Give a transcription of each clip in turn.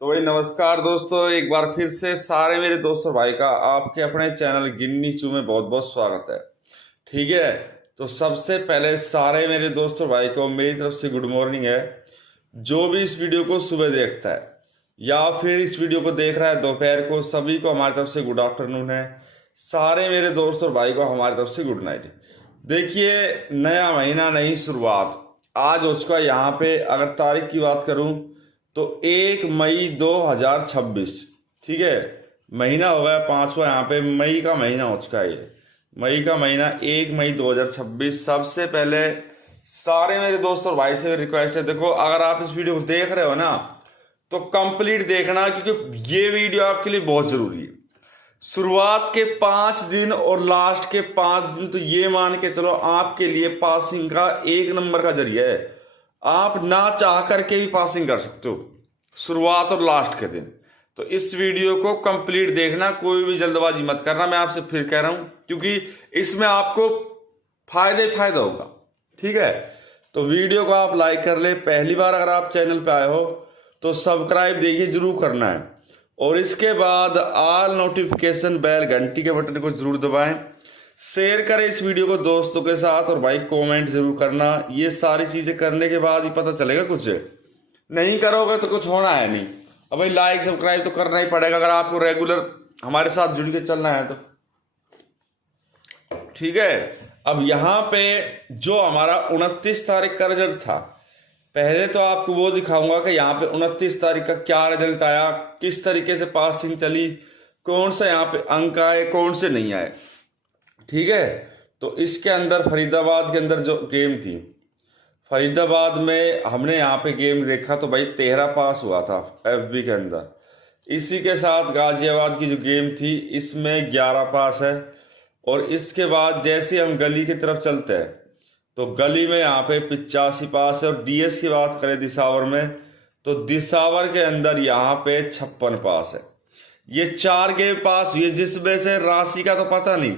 तो वही नमस्कार दोस्तों, एक बार फिर से सारे मेरे दोस्तों भाई का आपके अपने चैनल गिन्नी चू में बहुत बहुत स्वागत है। ठीक है। तो सबसे पहले सारे मेरे दोस्तों भाई को मेरी तरफ से गुड मॉर्निंग है। जो भी इस वीडियो को सुबह देखता है या फिर इस वीडियो को देख रहा है दोपहर को, सभी को हमारी तरफ से गुड आफ्टरनून है। सारे मेरे दोस्त और भाई को हमारी तरफ से गुड नाइट। देखिए, नया महीना, नई शुरुआत आज हो चुका है। यहाँ पे अगर तारीख की बात करूं तो 1 मई 2026। ठीक है। महीना हो गया पांचवा, यहाँ पे मई का महीना हो चुका है। ये मई का महीना 1 मई 2026। सबसे पहले सारे मेरे दोस्त और भाई से रिक्वेस्ट है, देखो अगर आप इस वीडियो को देख रहे हो ना तो कंप्लीट देखना, क्योंकि ये वीडियो आपके लिए बहुत जरूरी है। शुरुआत के 5 दिन और लास्ट के 5 दिन तो ये मान के चलो आपके लिए पासिंग का एक नंबर का जरिया है। आप ना चाह करके भी पासिंग कर सकते हो शुरुआत और लास्ट के दिन। तो इस वीडियो को कंप्लीट देखना, कोई भी जल्दबाजी मत करना, मैं आपसे फिर कह रहा हूं, क्योंकि इसमें आपको फायदा ही फायदा होगा। ठीक है। तो वीडियो को आप लाइक कर ले। पहली बार अगर आप चैनल पे आए हो तो सब्सक्राइब देखिए जरूर करना है, और इसके बाद ऑल नोटिफिकेशन बेल घंटी के बटन को जरूर दबाएं। शेयर करें इस वीडियो को दोस्तों के साथ, और भाई कमेंट जरूर करना। ये सारी चीजें करने के बाद ही पता चलेगा कुछ। नहीं करोगे तो कुछ होना है नहीं। अब भाई लाइक सब्सक्राइब तो करना ही पड़ेगा अगर आपको रेगुलर हमारे साथ जुड़ के चलना है तो। ठीक है। अब यहाँ पे जो हमारा 29 तारीख का रिजल्ट था, पहले तो आपको वो दिखाऊंगा कि यहाँ पे 29 तारीख का क्या रिजल्ट आया, किस तरीके से पासिंग चली, कौन सा यहाँ पे अंक आए, कौन से नहीं आए। ठीक है। तो इसके अंदर फरीदाबाद के अंदर जो गेम थी, फरीदाबाद में हमने यहाँ पे गेम देखा तो भाई 13 पास हुआ था FB के अंदर। इसी के साथ गाजियाबाद की जो गेम थी इसमें 11 पास है। और इसके बाद जैसे हम गली की तरफ चलते हैं तो गली में यहाँ पे 85 पास है। और DS की बात करें दिसावर में, तो दिसावर के अंदर यहाँ पे 56 पास है। ये 4 गेम पास हुए, जिसमें से राशि का तो पता नहीं,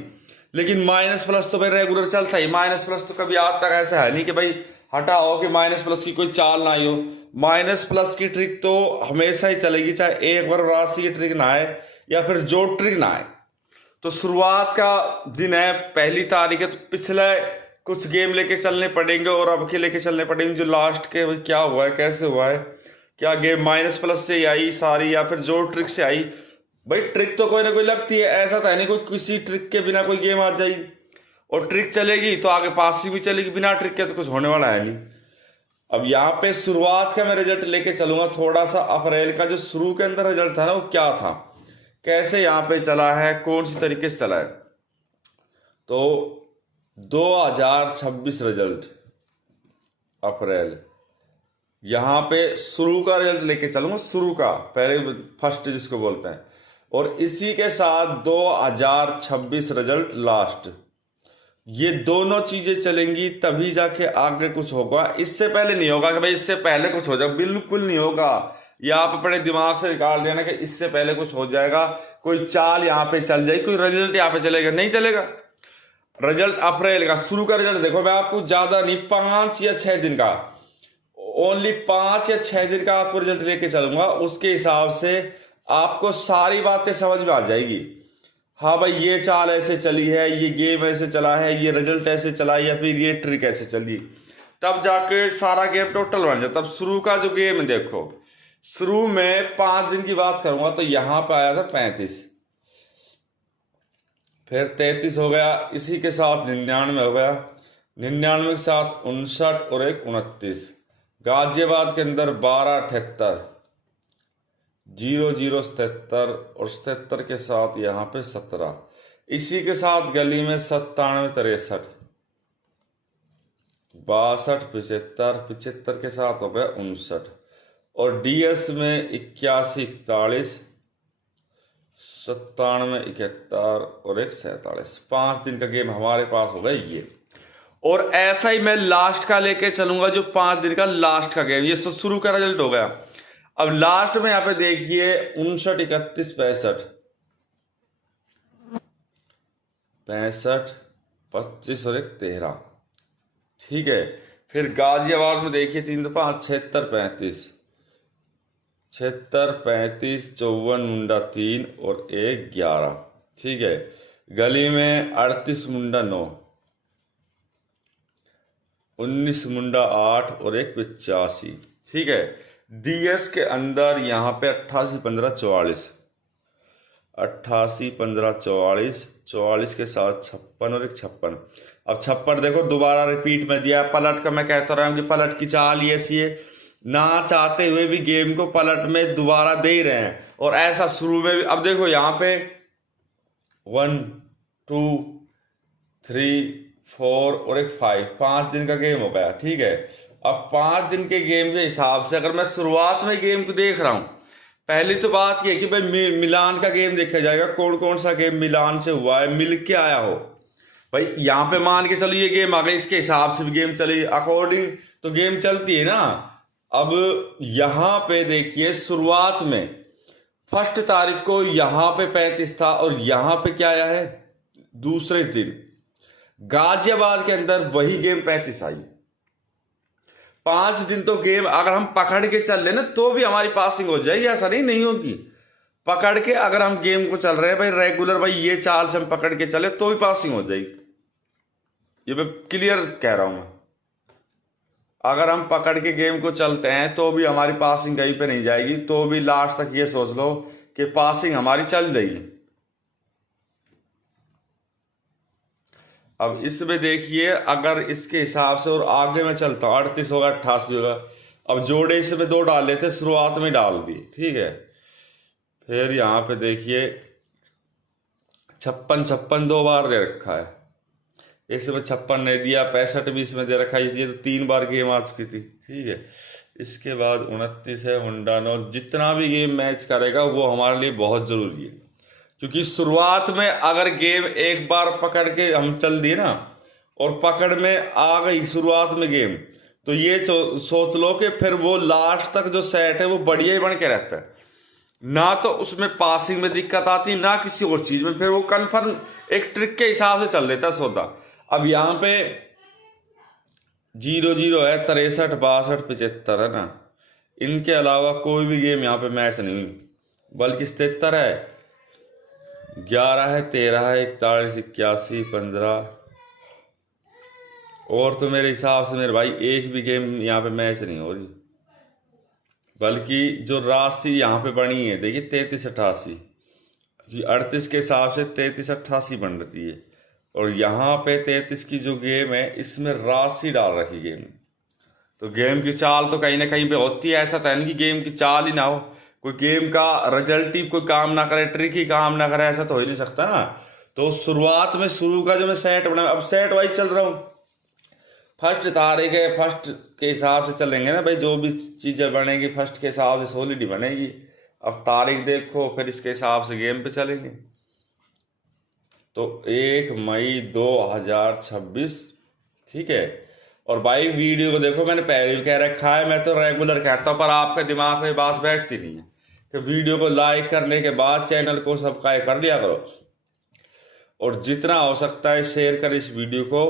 लेकिन माइनस प्लस तो भाई रेगुलर चलता ही। माइनस प्लस तो कभी आज तक ऐसा है नहीं कि भाई हटाओ कि माइनस प्लस की कोई चाल ना आई हो। माइनस प्लस की ट्रिक तो हमेशा ही चलेगी, चाहे एक बार राशि की ट्रिक ना आए या फिर जो ट्रिक ना आए। तो शुरुआत का दिन है, पहली तारीख है, तो पिछले कुछ गेम लेके चलने पड़ेंगे और अब के लेके चलने पड़ेंगे जो लास्ट के भाई क्या हुआ है, कैसे हुआ है, क्या गेम माइनस प्लस से आई सारी या फिर जो ट्रिक से आई। भाई ट्रिक तो कोई ना कोई लगती है, ऐसा तो है नहीं कोई किसी ट्रिक के बिना कोई गेम आ जाएगी। और ट्रिक चलेगी तो आगे पास भी चलेगी, बिना ट्रिक के तो कुछ होने वाला है नहीं। अब यहाँ पे शुरुआत का मैं रिजल्ट लेके चलूंगा, थोड़ा सा अप्रैल का जो शुरू के अंदर रिजल्ट था ना वो क्या था, कैसे यहाँ पे चला है, कौन सी तरीके से चला है। तो 2026 रिजल्ट अप्रैल, यहाँ पे शुरू का रिजल्ट लेके चलूंगा, शुरू का पहले फर्स्ट जिसको बोलते हैं, और इसी के साथ 2026 रिजल्ट लास्ट। ये दोनों चीजें चलेंगी तभी जाके आगे कुछ होगा। इससे पहले नहीं होगा कि भाई इससे पहले कुछ हो जाएगा, बिल्कुल नहीं होगा। ये आप अपने दिमाग से निकाल देना कि इससे पहले कुछ हो जाएगा, कोई चाल यहाँ पे चल जाएगी, कोई रिजल्ट यहाँ पे चलेगा, नहीं चलेगा। रिजल्ट अप्रैल का शुरू का रिजल्ट देखो, मैं आपको ज्यादा नहीं 5 या 6 दिन का, ओनली 5 या 6 दिन का आपको रिजल्ट लेके चलूंगा। उसके हिसाब से आपको सारी बातें समझ में आ जाएगी। हाँ भाई ये चाल ऐसे चली है, ये गेम ऐसे चला है, ये रिजल्ट ऐसे चला है, या फिर ये ट्रिक ऐसे चली, तब जाके सारा गेम टोटल बन जाए। तब शुरू का जो गेम देखो, शुरू में 5 दिन की बात करूंगा तो यहाँ पे आया था 35, फिर 33 हो गया, इसी के साथ 99 हो गया, 99 के साथ 59 और एक 29। गाजियाबाद के अंदर 1278, 00 77 और 77 के साथ यहाँ पे 17। इसी के साथ गली में 97 63, 62 75, 75 के साथ हो गया 59। और DS में 81 41, 97 71 और एक 47। 5 दिन का गेम हमारे पास हो गया ये। और ऐसा ही मैं लास्ट का लेके चलूंगा, जो 5 दिन का लास्ट का गेम, ये तो शुरू का रिजल्ट हो गया। अब लास्ट में यहाँ पे देखिए 59 31 65, 65 25 और एक 13। ठीक है। फिर गाजियाबाद में देखिए 3 5 76 35, 76, 35, 54 मुंडा 3 और 1 11। ठीक है। गली में 38 मुंडा 9, 19 मुंडा 8 और 1 85। ठीक है। डीएस के अंदर यहाँ पे 88, 15, 44, 88, 15, 44, 44 के साथ 56 और 1 56। अब 56 देखो दोबारा रिपीट में दिया। पलट का मैं कहता रहा हूँ कि पलट की चाल ये सी है, ना चाहते हुए भी गेम को पलट में दोबारा दे रहे हैं। और ऐसा शुरू में भी अब देखो यहाँ पे 1, 2, 3, 4 और 1 5, 5 दिन का गेम हो गया। ठीक है। अब 5 दिन के गेम के हिसाब से अगर मैं शुरुआत में गेम को देख रहा हूं, पहली तो बात यह कि भाई मिलान का गेम देखा जाएगा, कौन कौन सा गेम मिलान से हुआ है, मिल के आया हो। भाई यहाँ पे मान के चलो ये गेम आ गई, इसके हिसाब से भी गेम चली, अकॉर्डिंग तो गेम चलती है ना। अब यहाँ पे देखिए शुरुआत में 1 तारीख को यहाँ पे 35 था और यहाँ पे क्या आया है दूसरे दिन गाजियाबाद के अंदर वही गेम 35 आई। 5 दिन तो गेम अगर हम पकड़ के चल रहे ना तो भी हमारी पासिंग हो जाएगी, ऐसा नहीं होगी। पकड़ के अगर हम गेम को चल रहे हैं भाई रेगुलर, भाई ये चाल से हम पकड़ के चले तो भी पासिंग हो जाएगी। ये मैं क्लियर कह रहा हूं। अगर हम पकड़ के गेम को चलते हैं तो भी हमारी पासिंग कहीं पे नहीं जाएगी, तो भी लास्ट तक ये सोच लो कि पासिंग हमारी चल जाएगी। अब इसमें देखिए अगर इसके हिसाब से और आगे मैं चलता हूँ 38 होगा 88 होगा। अब जोड़े इसमें 2 डाल लेते, शुरुआत में डाल दिए। ठीक है। फिर यहाँ पे देखिए 56 56 2 बार दे रखा है, इसमें 56 नहीं दिया, 65 भी इसमें दे रखा है, ये तो 3 बार गेम आ चुकी थी। ठीक है। इसके बाद 29 है मुंडा 9। जितना भी गेम मैच करेगा वो हमारे लिए बहुत जरूरी है, क्योंकि शुरुआत में अगर गेम एक बार पकड़ के हम चल दिए ना और पकड़ में आ गई शुरुआत में गेम, तो ये सोच लो कि फिर वो लास्ट तक जो सेट है वो बढ़िया ही बन के रहता है। ना तो उसमें पासिंग में दिक्कत आती, ना किसी और चीज में, फिर वो कन्फर्म एक ट्रिक के हिसाब से चल देता है सौदा। अब यहाँ पे 0-0 है, 63, 62, 75 है ना। इनके अलावा कोई भी गेम यहाँ पे मैच नहीं हुई, बल्कि 77 है, 11 है, 13 है, 41, 81, 15 और तो मेरे हिसाब से मेरे भाई एक भी गेम यहाँ पे मैच नहीं हो रही। बल्कि जो राशि यहाँ पे बनी है देखिए 33, 88, 38 के हिसाब से 33, 88 बन रही है। और यहाँ पे 33 की जो गेम है इसमें राशि डाल रखी गेम। तो गेम की चाल तो कहीं ना कहीं पे होती है, ऐसा तो नहीं कि गेम की चाल ही ना हो, कोई गेम का रिजल्ट ही कोई काम ना करे, ट्रिक ही काम ना करे, ऐसा तो हो ही नहीं सकता ना। तो शुरुआत में शुरू का जो मैं सेट बना, अब सेट वाइज चल रहा हूँ। 1 तारीख है, 1 के हिसाब से चलेंगे ना भाई, जो भी चीजें बनेगी 1 के हिसाब से सॉलिड ही बनेगी। अब तारीख देखो फिर इसके हिसाब से गेम पे चलेंगे। तो 1 मई 2026। ठीक है। और भाई वीडियो को देखो, मैंने पहले भी कह रखा है, मैं तो रेगुलर कहता हूँ पर आपके दिमाग में बात बैठती नहीं है कि वीडियो को लाइक करने के बाद चैनल को सब्सक्राइब कर लिया करो, और जितना हो सकता है शेयर कर इस वीडियो को,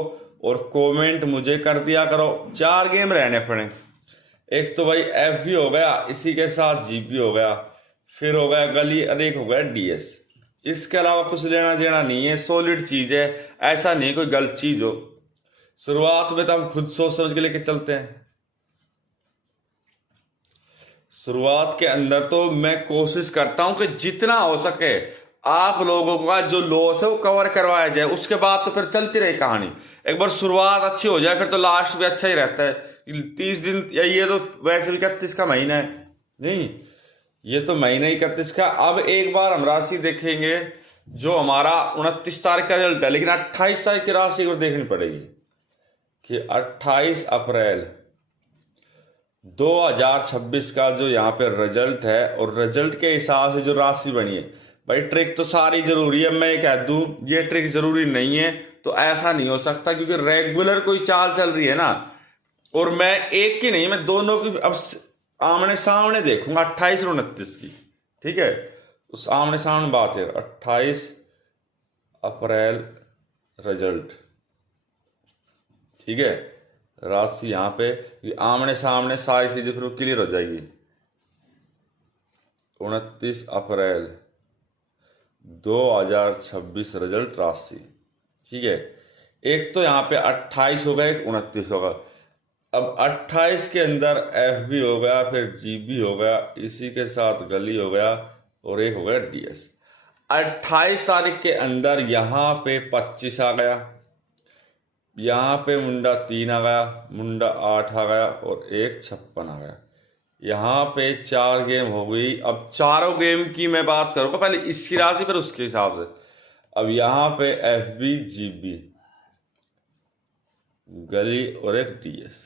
और कमेंट मुझे कर दिया करो। 4 गेम रहने पड़े, एक तो भाई FB हो गया, इसी के साथ GP हो गया, फिर हो गया गली, और एक हो गया DS। इसके अलावा कुछ लेना देना नहीं है, सॉलिड चीज है, ऐसा नहीं कोई गलत चीज हो। शुरुआत में तो हम खुद सोच समझ के लेके चलते हैं। शुरुआत के अंदर तो मैं कोशिश करता हूं कि जितना हो सके आप लोगों का जो लॉस है वो कवर करवाया जाए, उसके बाद तो फिर चलती रही कहानी। एक बार शुरुआत अच्छी हो जाए फिर तो लास्ट भी अच्छा ही रहता है। 30 दिन या ये तो वैसे भी 31 का महीना है, नहीं ये तो महीना 31 का। अब एक बार हम राशि देखेंगे, जो हमारा 29 तारीख का रिजल्ट है, लेकिन 28 तारीख की राशि को देखनी पड़ेगी कि 28 अप्रैल 2026 का जो यहाँ पे रिजल्ट है, और रिजल्ट के हिसाब से जो राशि बनी है। भाई ट्रिक तो सारी जरूरी है, मैं कह दूं ये ट्रिक जरूरी नहीं है तो ऐसा नहीं हो सकता, क्योंकि रेगुलर कोई चाल चल रही है ना, और मैं एक की नहीं मैं दोनों की अब आमने सामने देखूंगा 28 और 29 की। ठीक है। उस आमने सामने बात है 28 अप्रैल रिजल्ट। ठीक है। राशि यहाँ पे आमने सामने सारी चीजें फिर क्लियर हो जाएगी। 29 अप्रैल 2026 रिजल्ट राशि। ठीक है, एक तो यहाँ पे 28 होगा, एक 29 होगा। अब 28 के अंदर FB हो गया, फिर GB हो गया, इसी के साथ गली हो गया, और एक हो गया DS। 28 तारीख के अंदर यहाँ पे 25 आ गया, यहाँ पे मुंडा 3 आ गया, मुंडा 8 आ गया, और एक 56 आ गया। यहाँ पे 4 गेम हो गई। अब चारों गेम की मैं बात करूँगा, पहले इसकी राशि फिर उसके हिसाब से। अब यहाँ पे FB GB गली और एक DS,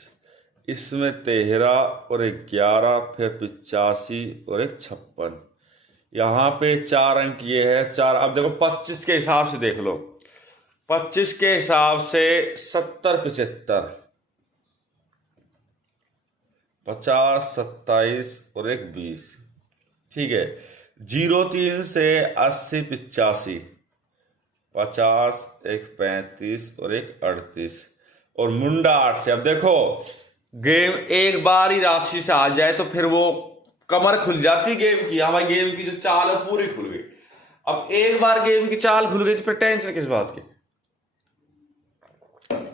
इसमें 13 और एक 11, फिर 85 और एक 56। यहाँ पे 4 अंक ये है 4। अब देखो 25 के हिसाब से देख लो, 25 के हिसाब से 70 75, 50 27 और एक 20। ठीक है, 03 से 80 85, 50 एक 35 और एक 38, और मुंडा 8 से। अब देखो गेम एक बार ही राशि से आ जाए तो फिर वो कमर खुल जाती गेम की। हमारी गेम की जो चाल है पूरी खुल गई। अब एक बार गेम की चाल खुल गई तो फिर टेंशन किस बात की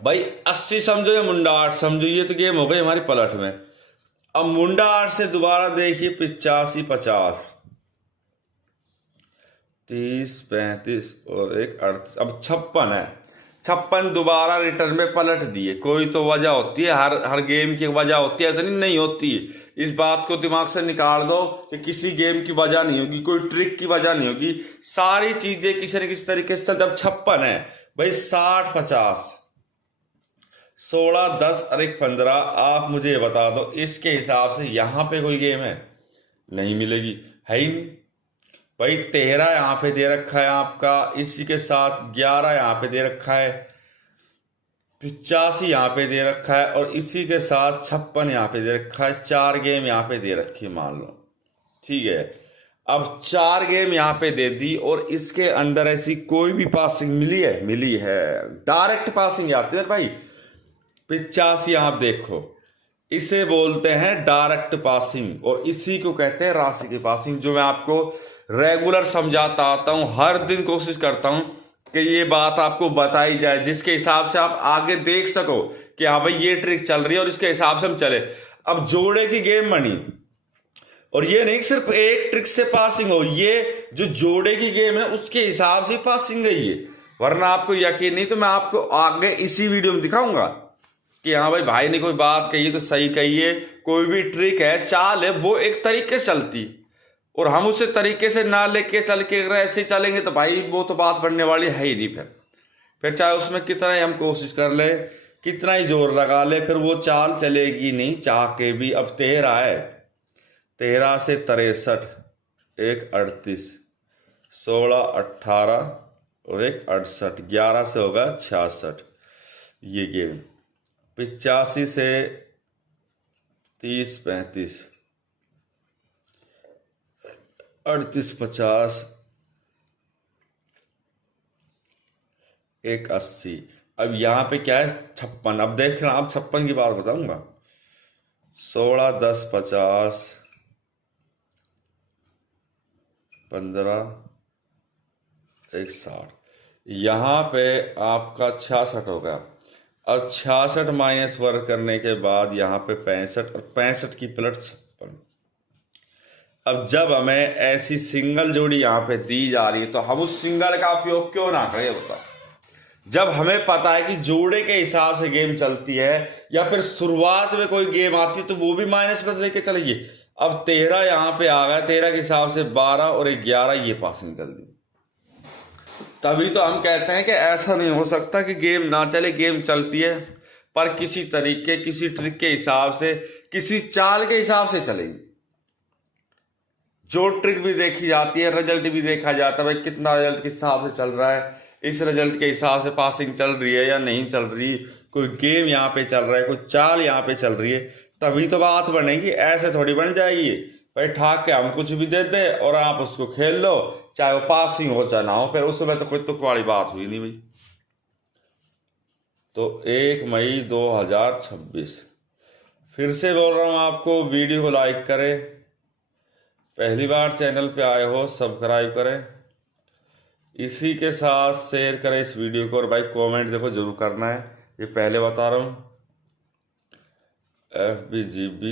भाई। 80 समझो या मुंडा 8 समझो, ये तो गेम हो गई हमारी पलट में। अब मुंडा 8 से दोबारा देखिए 85 50, 30 35 और एक 38। अब 56 है, 56 दोबारा रिटर्न में पलट दिए। कोई तो वजह होती है, हर गेम की वजह होती है, ऐसा नहीं होती। इस बात को दिमाग से निकाल दो कि किसी गेम की वजह नहीं होगी, कोई ट्रिक की वजह नहीं होगी। सारी चीजें किसी न किसी तरीके से चलती। अब 56 है भाई, 60 50, 16 10 और एक 15। आप मुझे ये बता दो इसके हिसाब से यहाँ पे कोई गेम है? नहीं मिलेगी, है ही नहीं भाई। 13 यहाँ पे दे रखा है आपका, इसी के साथ 11 यहाँ पे दे रखा है, 85 यहाँ पे दे रखा है, और इसी के साथ 56 यहाँ पे दे रखा है। 4 गेम यहाँ पे दे रखी है मान लो। ठीक है, अब 4 गेम यहाँ पे दे दी, और इसके अंदर ऐसी कोई भी पासिंग मिली है? मिली है, डायरेक्ट पासिंग आती है भाई। 85 आप देखो, इसे बोलते हैं डायरेक्ट पासिंग, और इसी को कहते हैं राशि की पासिंग, जो मैं आपको रेगुलर समझाता आता हूं। हर दिन कोशिश करता हूं कि ये बात आपको बताई जाए, जिसके हिसाब से आप आगे देख सको कि हाँ भाई ये ट्रिक चल रही है और इसके हिसाब से हम चले। अब जोड़े की गेम बनी, और ये नहीं सिर्फ एक ट्रिक से पासिंग हो, ये जो जोड़े की गेम है उसके हिसाब से पासिंग है ये। वरना आपको यकीन नहीं तो मैं आपको आगे इसी वीडियो में दिखाऊंगा कि हाँ भाई ने कोई बात कही तो सही कही है। कोई भी ट्रिक है, चाल है, वो एक तरीके से चलती, और हम उसे तरीके से ना लेके चल के अगर ऐसे चलेंगे तो भाई वो तो बात बढ़ने वाली है ही नहीं। फिर चाहे उसमें कितना ही हम कोशिश कर ले, कितना ही जोर लगा ले, फिर वो चाल चलेगी नहीं चाह के भी। अब 13 है, 13 से 63, एक 38, 16 18 और एक 68, 11 से होगा 66 ये गेम। 85 से 30 35, 38 50, एक 80। अब यहाँ पे क्या है? 56। अब देख रहा, अब 56 की बात बताऊंगा। 16 10 50, 15 एक 60। यहाँ पे आपका 66 हो गया। अब 66 माइनस वर्क करने के बाद यहाँ पे 65, और 65 की प्लस 56। अब जब हमें ऐसी सिंगल जोड़ी यहाँ पे दी जा रही है तो हम उस सिंगल का उपयोग क्यों ना करें बताओ। जब हमें पता है कि जोड़े के हिसाब से गेम चलती है, या फिर शुरुआत में कोई गेम आती है तो वो भी माइनस प्लस लेके चलेगी। अब 13 यहाँ पे आ गया, 13 के हिसाब से 12 और 11 ये पासिंग चल दी। तभी तो हम कहते हैं कि ऐसा नहीं हो सकता कि गेम ना चले, गेम चलती है, पर किसी तरीके, किसी ट्रिक के हिसाब से, किसी चाल के हिसाब से चलेगी। जो ट्रिक भी देखी जाती है, रिजल्ट भी देखा जाता है, भाई कितना रिजल्ट किस हिसाब से चल रहा है, इस रिजल्ट के हिसाब से पासिंग चल रही है या नहीं चल रही, कोई गेम यहाँ पे चल रहा है, कोई चाल यहाँ पे चल रही है, तभी तो बात बनेगी। ऐसे थोड़ी बन जाएगी भाई ठाक के हम कुछ भी दे दे और आप उसको खेल लो, चाहे वो पासिंग हो चाहे ना हो, फिर उस समय तो कोई तुक वाली बात हुई नहीं भाई। तो 1 मई 2026 फिर से बोल रहा हूं आपको, वीडियो को लाइक करें, पहली बार चैनल पे आए हो सब्सक्राइब करें, इसी के साथ शेयर करें इस वीडियो को, और भाई कमेंट देखो जरूर करना है, ये पहले बता रहा हूँ। FBGB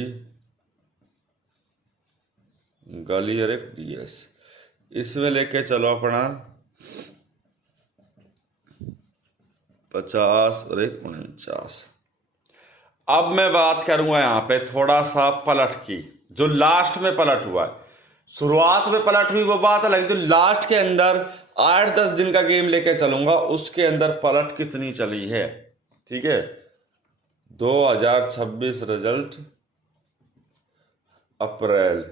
गली और एक DS, इसमें लेके चलो अपना 50 और एक 49। अब मैं बात करूंगा यहाँ पे थोड़ा सा पलट की, जो लास्ट में पलट हुआ है। शुरुआत में पलट हुई वो बात अलग, जो लास्ट के अंदर 8-10 दिन का गेम लेके चलूंगा, उसके अंदर पलट कितनी चली है। ठीक है, 2026 रिजल्ट अप्रैल,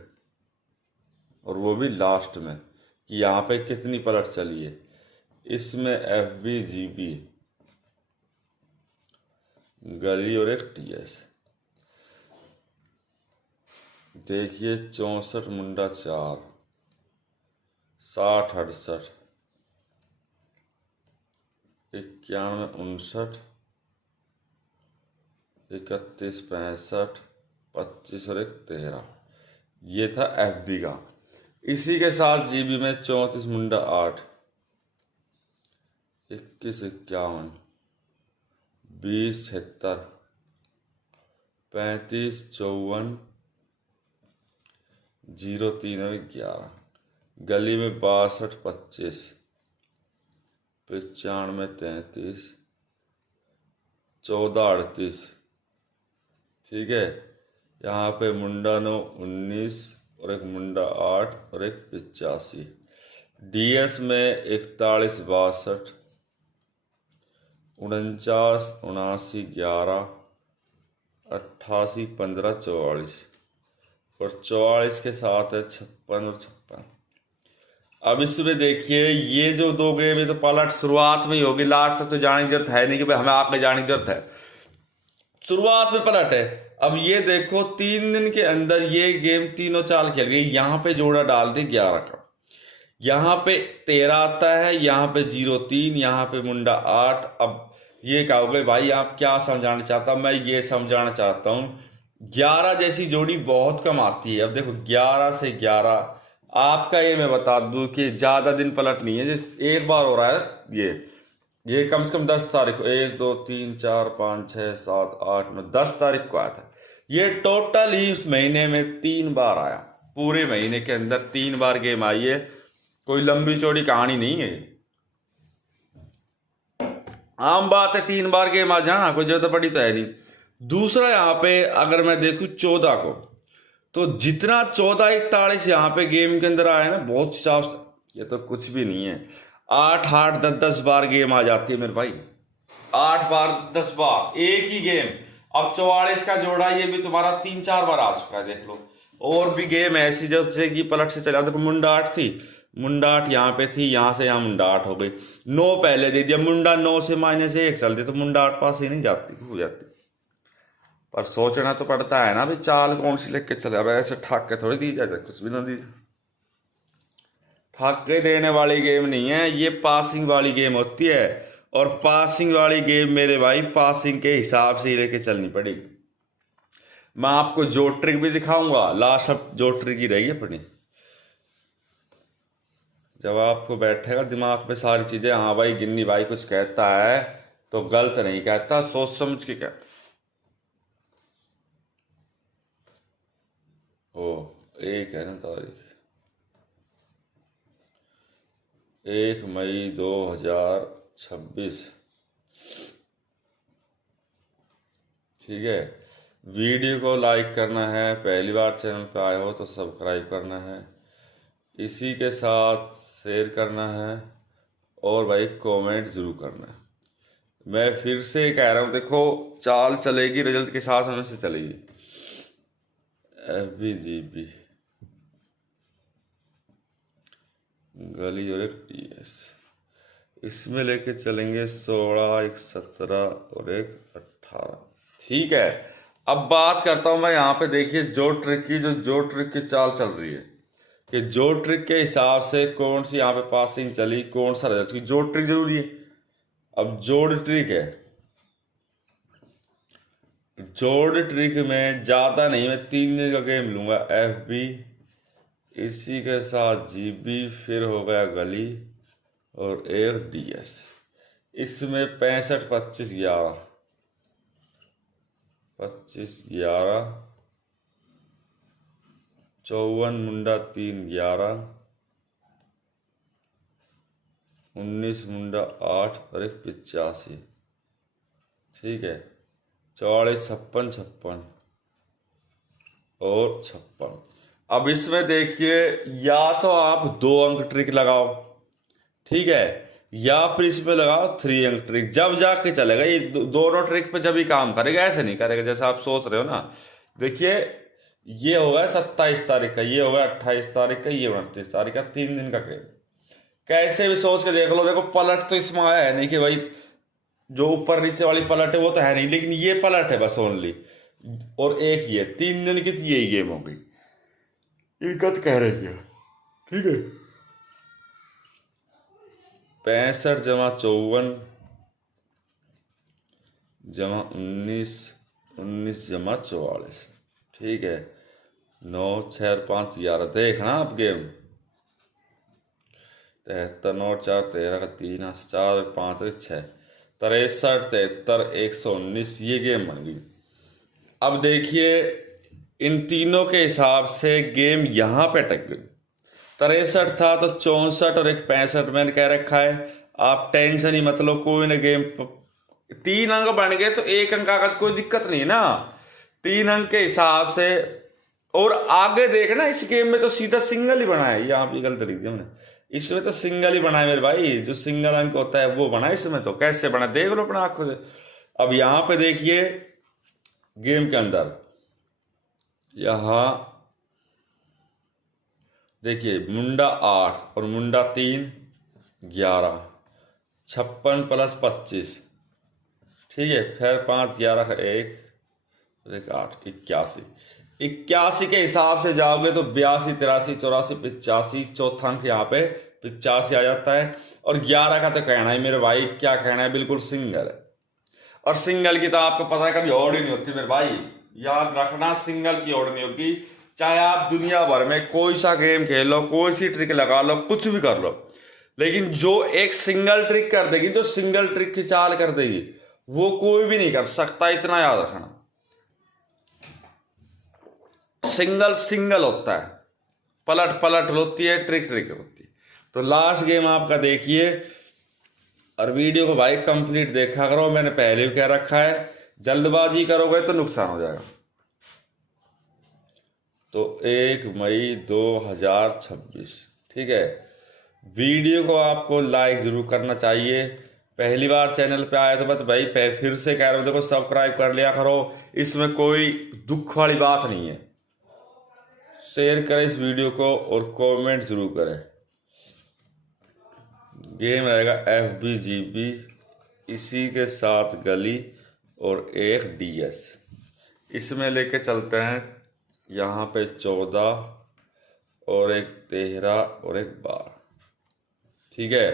और वो भी लास्ट में, कि यहाँ पे कितनी पलट चली है। इसमें FBGB गली और एक TS देखिए, 64 मुंडा 4, 60 68, 91 59, 31 65, 25 और एक 13, ये था FB का। इसी के साथ GB में 34 मुंडा 8, 21 51, 20 76, 35 54, 03 और 11, गली में 62 25, 95 33, 14 38। ठीक है, यहाँ पे मुंडा 9 19 और एक मुंडा 8 और एक 85। DS में 41 62, 49 79 11, 88 15 44, और 44 के साथ है 56 और 56। अब इसमें देखिए, ये जो दो गेम है तो पलट शुरुआत में ही होगी, लास्ट तक तो जाने की जरूरत है नहीं कि भाई हमें आगे जाने की जरूरत है, शुरुआत में पलट है। अब ये देखो 3 दिन के अंदर ये गेम तीनों चाल खेल गई। यहाँ पे जोड़ा डाल दी 11 का, यहाँ पे 13 आता है, यहाँ पे 03, यहाँ पे मुंडा 8। अब ये कहोगे भाई आप क्या समझाना चाहता हूँ, मैं ये समझाना चाहता हूँ 11 जैसी जोड़ी बहुत कम आती है। अब देखो 11 से 11, आपका ये मैं बता दूं कि ज्यादा दिन पलट नहीं है, जिस एक बार हो रहा है ये कम से कम 10 तारीख को, 1 2 3 4 5 6 7 8 9 10 तारीख को आया था। ये टोटल ही उस महीने में 3 बार आया, पूरे महीने के अंदर 3 बार गेम आई है, कोई लंबी चौड़ी कहानी नहीं है। आम बात है 3 बार गेम आ जाना, कोई जरूरत पड़ी तो है नहीं। दूसरा यहाँ पे अगर मैं देखूं 14 को, तो जितना 14 41 यहाँ पे गेम के अंदर आया ना, बहुत हिसाब से ये तो कुछ भी नहीं है। 8 8 10 10 बार गेम आ जाती है मेरे भाई, 8 बार 10 बार एक ही गेम। अब 44 का जोड़ा ये भी तुम्हारा 3-4 बार आ चुका है, देख लो। और भी गेम ऐसी जैसे कि पलट से चला, देखो मुंडा 8 थी, मुंडा 8 यहाँ पे थी, यहाँ से यहाँ मुंडा 8 हो गई, 9 पहले दे दिया, मुंडा 9 से -1 चल दे तो मुंडा 8 पास ही नहीं जाती, हो जाती। पर सोचना तो पड़ता है ना भी चाल कौन सी लेके चले। अब ऐसे ठाक के थोड़ी दी जाए, कुछ भी ना दी, ठाक के देने वाली गेम नहीं है, ये पासिंग वाली गेम होती है। और पासिंग वाली गेम मेरे भाई पासिंग के हिसाब से ही लेके चलनी पड़ेगी। मैं आपको जो ट्रिक भी दिखाऊंगा, लास्ट अब जो ट्रिक ही रहेगी अपनी, जब आपको बैठेगा दिमाग पे सारी चीजें, हाँ भाई गिन्नी भाई कुछ कहता है तो गलत नहीं कहता, सोच समझ के कहता। ओ एक है ना तारीख, 1 मई 2026। ठीक है, वीडियो को लाइक करना है, पहली बार चैनल पे आए हो तो सब्सक्राइब करना है, इसी के साथ शेयर करना है, और भाई कमेंट जरूर करना है। मैं फिर से कह रहा हूँ, देखो चाल चलेगी रिजल्ट के साथ समय से चलेगी। FBGB गली और एक TS, इसमें लेके चलेंगे 16 एक 17 और एक 18। ठीक है, अब बात करता हूं मैं यहाँ पे, देखिए जो ट्रिक की चाल चल रही है, कि जो ट्रिक के हिसाब से कौन सी यहाँ पे पासिंग चली, कौन सा रिजल्ट की जो ट्रिक जरूरी है। अब जोड़ ट्रिक है, जोड़ ट्रिक में ज्यादा नहीं, मैं 3 दिन का गेम लूंगा। FB इसी के साथ जीबी, फिर हो गया गली और एक डीएस। इसमें 65 25 11 25 11 54 मुंडा 3 11 19 मुंडा 8 और एक 85। ठीक है, 44 56 56 और 56। अब इसमें देखिए, या तो आप 2 अंक ट्रिक लगाओ, ठीक है, या फिर इसमें लगाओ 3 अंक ट्रिक, जब जाके चलेगा ये दोनों ट्रिक पे जब ही काम करेगा, ऐसे नहीं करेगा जैसा आप सोच रहे हो ना। देखिए, ये होगा 27 तारीख का, ये होगा 28 तारीख का, ये 29 तारीख का, 3 दिन का खेल। कैसे भी सोच के देख लो, देखो पलट तो इसमें आया है नहीं कि भाई जो ऊपर नीचे वाली पलट है वो तो है नहीं, लेकिन ये पलट है बस ओनली, और एक ये 3 दिन की यही गेम होगी, इकत कह रही है। ठीक है, 65 जमा 54 जमा 19 19 जमा 44। ठीक है, 9 6 5 11। देखना आप गेम 73 9 4 13 का 3 4 5 6 63 73 119, ये गेम बन गई। अब देखिए, इन तीनों के हिसाब से गेम यहाँ पे अटक गई। 63 था तो 64 और एक 65 मैंने कह रखा है, आप टेंशन ही मत लो, कोई ना गेम 3 अंक बन गए तो 1 अंक का कोई दिक्कत नहीं ना, 3 अंक के हिसाब से। और आगे देखना, इस गेम में तो सीधा सिंगल ही बना है, यहाँ पे गलत लिख दिया मैंने, इसमें तो सिंगल ही बना है मेरे भाई, जो सिंगल अंक होता है वो बना है इसमें। तो कैसे बना देख लो अपना आंखों से। अब यहाँ पे देखिए, गेम के अंदर यहां देखिए, मुंडा 8 और मुंडा 3 11 56 + 25। ठीक है, फिर 5 11 का 1 8 81 81 के हिसाब से जाओगे तो 82 83 84 85, चौथा अंक यहाँ पे 85 आ जाता है। और 11 का तो कहना है मेरे भाई, क्या कहना है, बिल्कुल सिंगल है। और सिंगल की तो आपको पता है कभी ओड ही नहीं होती मेरे भाई, याद रखना, सिंगल की ओड नहीं होगी। चाहे आप दुनिया भर में कोई सा गेम खेल लो, कोई सी ट्रिक लगा लो, कुछ भी कर लो, लेकिन जो एक सिंगल ट्रिक कर देगी, जो सिंगल ट्रिक की चाल कर देगी, वो कोई भी नहीं कर सकता, इतना याद रखना। सिंगल सिंगल होता है, पलट पलट होती है, ट्रिक ट्रिक होती है। तो लास्ट गेम आपका देखिए, और वीडियो को भाई कंप्लीट देखा करो, मैंने पहले भी कह रखा है, जल्दबाजी करोगे तो नुकसान हो जाएगा। तो 1 मई 2026। ठीक है, वीडियो को आपको लाइक जरूर करना चाहिए। पहली बार चैनल पे आया तो बस भाई फिर से कह रहा हूं, देखो सब्सक्राइब कर लिया करो, इसमें कोई दुख वाली बात नहीं है। शेयर करें इस वीडियो को और कमेंट जरूर करें। गेम रहेगा FBGB, इसी के साथ गली और एक DS। इसमें लेके चलते हैं यहाँ पे 14 और एक 13 और एक 12। ठीक है,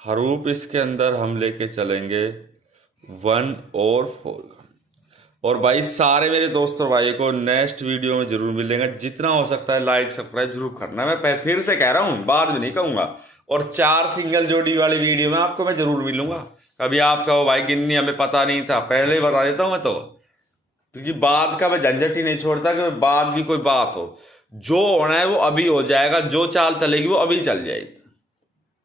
हरूप इसके अंदर हम लेके चलेंगे 1 और 4। और भाई सारे मेरे दोस्तों भाई को नेक्स्ट वीडियो में जरूर मिलेंगे, जितना हो सकता है लाइक सब्सक्राइब जरूर करना। मैं फिर से कह रहा हूँ, बाद में नहीं कहूंगा। और 4 सिंगल जोड़ी वाली वीडियो में आपको मैं जरूर मिलूंगा। कभी आप कहो भाई गिन्नी हमें पता नहीं था, पहले ही बता देता हूं मैं तो, क्योंकि बाद का मैं झंझट ही नहीं छोड़ता कि बाद की कोई बात हो। जो होना है वो अभी हो जाएगा, जो चाल चलेगी वो अभी चल जाएगी।